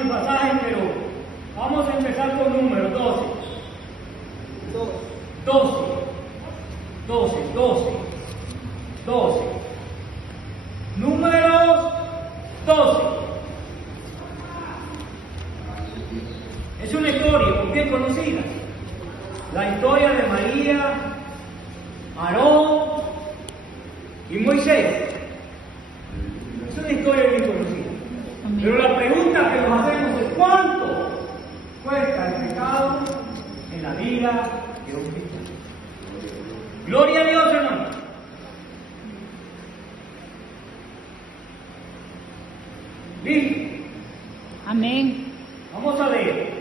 varios pasajes, pero vamos a empezar con números 12. 12. Números 12. Es una historia bien conocida. La historia de María, Aarón y Moisés. Es una historia bien conocida. Pero la pregunta que nos hacemos es: ¿cuánto cuesta el pecado en la vida de un cristiano? Gloria a Dios, hermano. ¿Listo? Amén. Vamos a leer.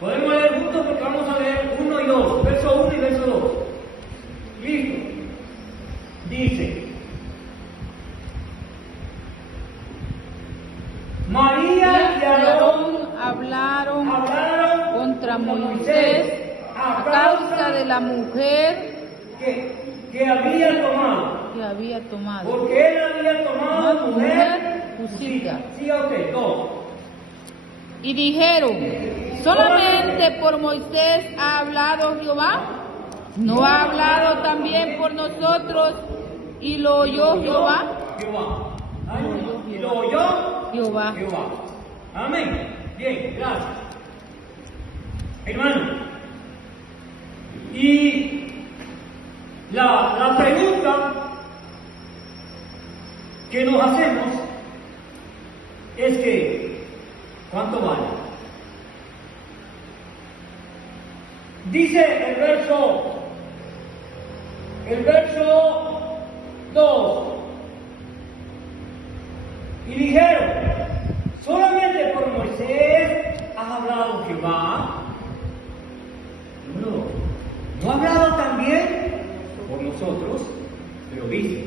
Podemos leer juntos porque vamos a leer 1 y 2, verso 1 y verso 2. ¿Listo? Dice: María y Aarón hablaron contra Moisés a causa de la mujer que había tomado. Porque él había tomado mujer cusita. Sí, ok, 2. Y dijeron: ¿solamente por Moisés ha hablado Jehová? ¿No ha hablado también por nosotros y lo oyó Jehová? ¿Y lo oyó? Jehová. Amén. Bien, gracias. Hermano, y la pregunta que nos hacemos es que ¿cuánto vale? Dice el verso 2. Y dijeron: ¿solamente por Moisés ha hablado Jehová? No ha hablado también por nosotros, pero dice: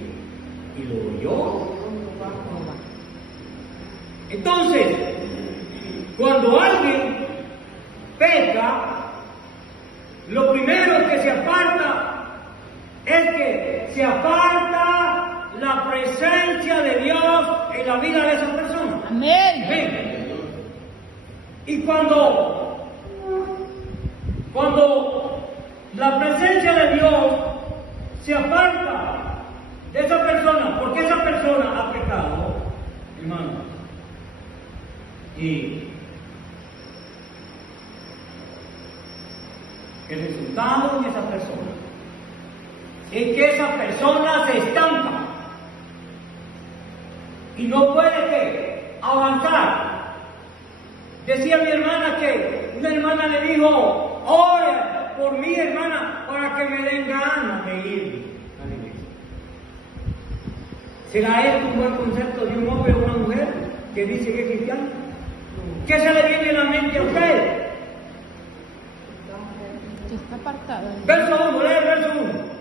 y lo oyó. Entonces, cuando alguien peca, lo primero que se aparta es que se aparta la presencia de Dios en la vida de esa persona. Amén. Amén. Y cuando la presencia de Dios se aparta de esa persona, porque esa persona ha pecado, hermano, y el resultado de esa persona es que esa persona se estanca y no puede avanzar. Decía mi hermana que una hermana le dijo: ora por mí, hermana, para que me den ganas de ir a la iglesia. ¿Será esto un buen concepto de un hombre o una mujer que dice que es cristiano? ¿Qué se le viene a la mente a usted? Está apartado. Verso 1, lee el verso 1.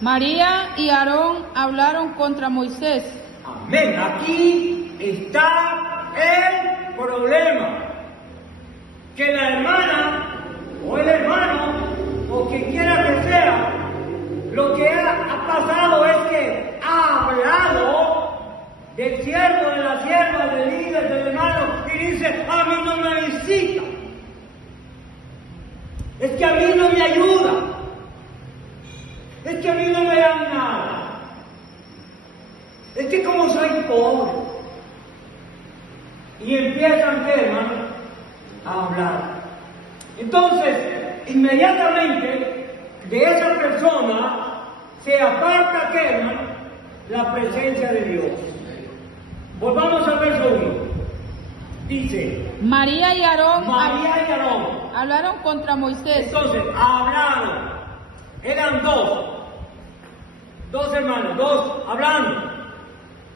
María y Aarón hablaron contra Moisés. Amén. Aquí está el problema. Que la hermana o el hermano o quien quiera que sea, lo que ha pasado es que ha hablado del siervo, de la sierva, del líder, del hermano, y dice: a mí no me visita. Es que a mí no me ayuda. Es que a mí no me dan nada. Es que como soy pobre. Y empiezan, ¿qué, hermano? A hablar. Entonces, inmediatamente de esa persona se aparta, ¿qué, hermano? La presencia de Dios. Volvamos al verso 1. Dice: María y Aarón hablaron contra Moisés. Entonces, hablaron. Eran dos hermanos, dos hablando.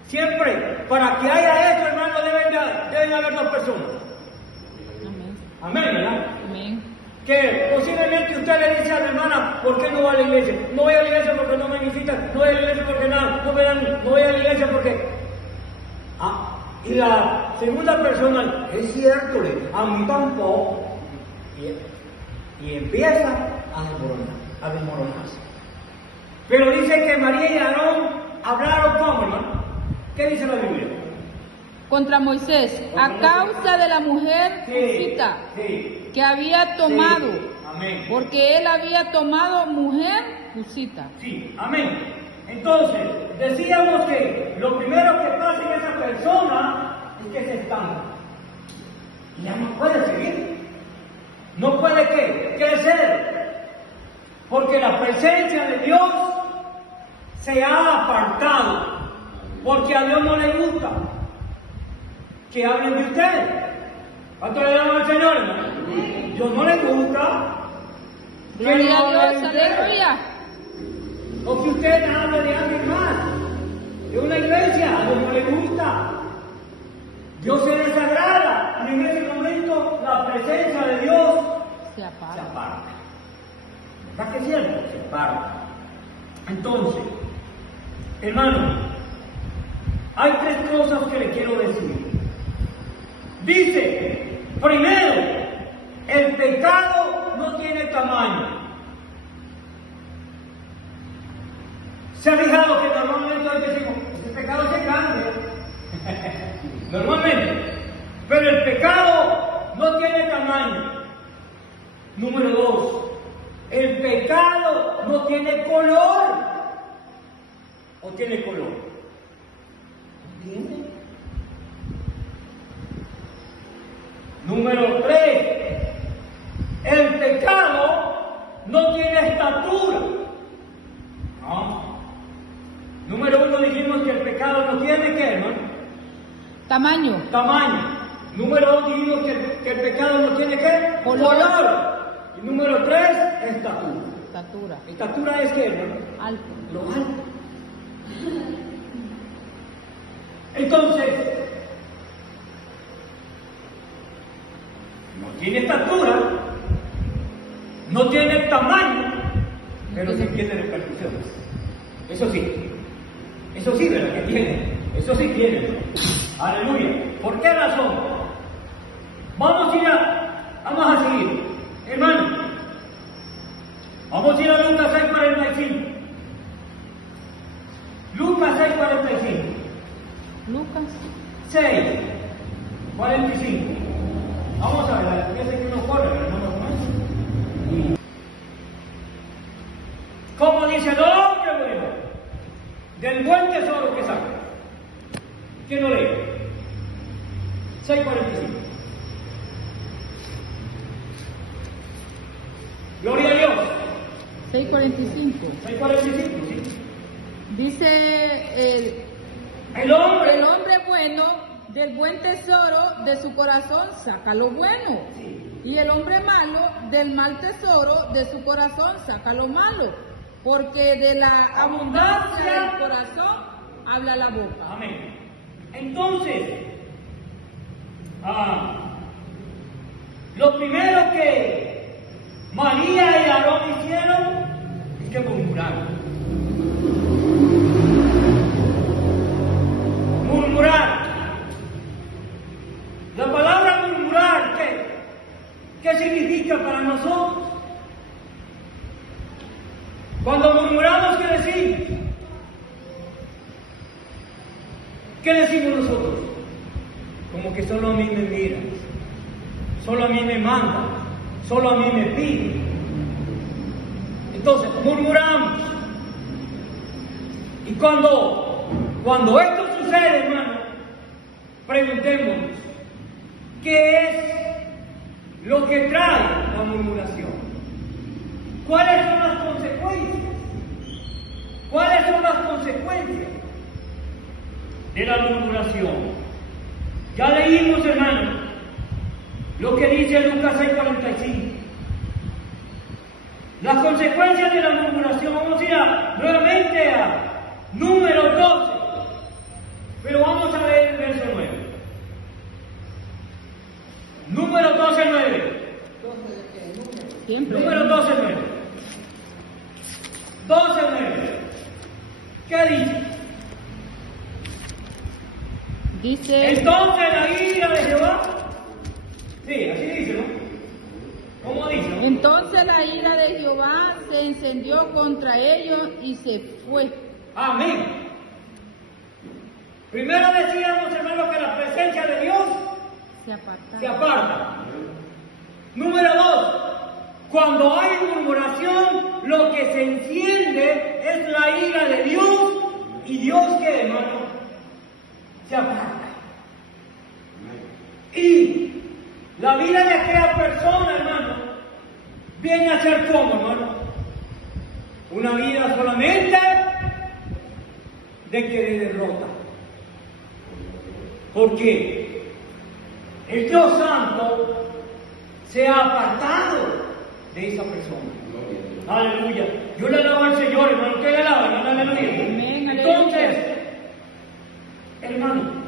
Siempre, para que haya eso, hermano, deben haber dos personas. Amén. Amén, ¿verdad? Amén. Que posiblemente usted le dice a la hermana: ¿por qué no va a la iglesia? No voy a la iglesia porque no me visitan, no voy a la iglesia porque nada, no voy a la iglesia porque... y la segunda persona: es cierto, a mí tampoco. Y empieza a desmoronarse. Pero dice que María y Aarón hablaron como, hermano. ¿Qué dice la Biblia? contra Moisés a causa de la mujer cusita sí, que había tomado, sí. Amén. porque él había tomado mujer cusita. Sí, amén. Entonces, decíamos que lo primero que pasa en esa persona es que se estanca. Y ya no puede seguir. No puede ¿qué? Crecer. Porque la presencia de Dios se ha apartado. Porque a Dios no le gusta que hablen de usted. ¿Cuánto le damos al Señor, hermano? Dios no le gusta. Gloria a Dios, aleluya. O que usted hable de alguien más, de una iglesia, a Dios no le gusta. Dios se desagrada y en ese momento la presencia de Dios Se aparta. se aparta. ¿Verdad que es cierto? Se aparta. Entonces, hermano, hay tres cosas que le quiero decir. Dice, primero, el pecado no tiene tamaño. ¿Se ha fijado que normalmente hoy decimos, ese pecado es grande? Normalmente. Pero el pecado no tiene tamaño. Número dos, el pecado no tiene color. ¿O tiene color? ¿No tiene? Número tres, el pecado no tiene estatura. No. Número uno dijimos que el pecado no tiene ¿qué, hermano? Tamaño. Tamaño. Número dos dijimos que el pecado no tiene ¿qué? Color. Y número tres, estatura. Estatura. ¿Estatura es qué, hermano? Alto. Lo alto. Entonces, no tiene estatura, no tiene tamaño, pero sí tiene repercusiones. Eso sí, ¿verdad? Que tiene. Eso sí tiene. Aleluya. ¿Por qué razón? Vamos a seguir. Hermano, vamos a ir a Lucas 6:45. Lucas 6:45. Lucas. 6:45. Vamos a ver, fíjense que uno corre, hermano. Como dice el hombre bueno, del buen tesoro que saca. ¿Quién lo lee? 6:45. Gloria a Dios. 6:45. 6:45, sí. Dice El hombre. el hombre bueno del buen tesoro de su corazón saca lo bueno. Sí. Y el hombre malo del mal tesoro de su corazón saca lo malo. Porque de la abundancia del corazón habla la boca. Amén. Entonces, lo primero que María y Aarón hicieron es que murmuraron. Murmurar. La palabra murmurar, ¿qué significa para nosotros? Cuando murmuramos, ¿qué decimos? ¿Qué decimos nosotros? Como que solo a mí me miran, solo a mí me mandan, solo a mí me piden. Entonces, murmuramos. Y cuando esto sucede, hermano, preguntémonos, ¿qué es lo que trae la murmuración? ¿Cuáles son las consecuencias? ¿Cuáles son las consecuencias de la murmuración? Ya leímos, hermano, lo que dice Lucas 6:45. Las consecuencias de la murmuración, vamos a ir nuevamente a Número 12, pero vamos a leer el verso 9. Número 12, 9. Siempre. Número 12, 9. 12, 9. ¿Qué dice? Dice, Entonces la ira de Jehová. Sí, así dice, ¿no? ¿Cómo dice? entonces la ira de Jehová se encendió contra ellos y se fue. Amén. Primero decíamos, hermano, que la presencia de Dios se aparta. Número 2, cuando hay murmuración, lo que se enciende es la ira de Dios. ¿Y Dios qué, hermano? Se aparta. Y la vida de aquella persona, hermano, viene a ser como, hermano, una vida solamente de que le derrota. Porque el Dios Santo se ha apartado de esa persona. Aleluya. Yo le alabo al Señor, hermano. Usted le alaba, hermano. Aleluya. Amén, aleluya. Entonces, hermano,